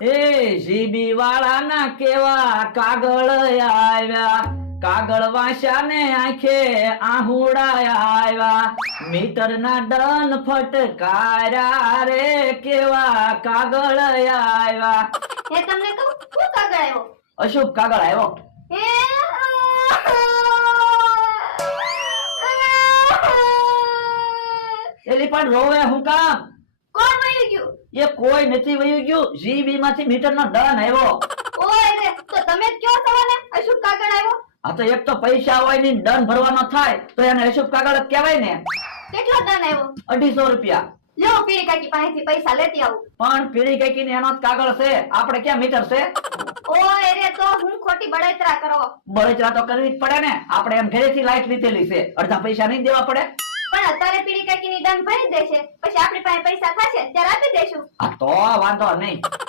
એ GB વાળા ના કેવા કાગળ આવ્યા, કાગળ વાંસ્યા ને આંખે આહુડા આવ્યા, મીટર ના ડન ફટકાર્યા રે કેવા કાગળ આવ્યા. હે તમને કહું શું કાગળ આવ્યો? અશુભ કાગળ આવ્યો. હે એલી પણ રોવે હું કામ? કોણ મળી ગયું? એ કોઈ નથી વયું ગયું, જીબી માંથી મીટર નો ડન આવ્યો. ઓય રે તો તમે જ કયો છો ને અશુભ કાગળ આવ્યો? આ તો એક તો પૈસા હોય ને દંડ ભરવાનો થાય તો એને અશુભ કાગળ જ કહેવાય ને. કેટલો દંડ આવ્યો? 250 રૂપિયા. લ્યો પીરી કાકી પાસેથી પૈસા લેતી આવું. પણ પીળી કાકી ને એનો જ કાગળ છે, આપણે ક્યાં મીટર છે? ઓય રે તો હું ખોટી બળતરા કરો. બળતરા તો કરવી જ પડે ને, આપણે એમ ઘરેથી લાઈટ લીધેલી છે, અડધા પૈસા નહીં દેવા પડે? પણ અત્યારે પીરી કાકી ની દંડ ભરી દેશે, પછી આપણી પાસે પૈસા થશે ત્યારે આપી દેશું. આ તો વાંધો નહીં.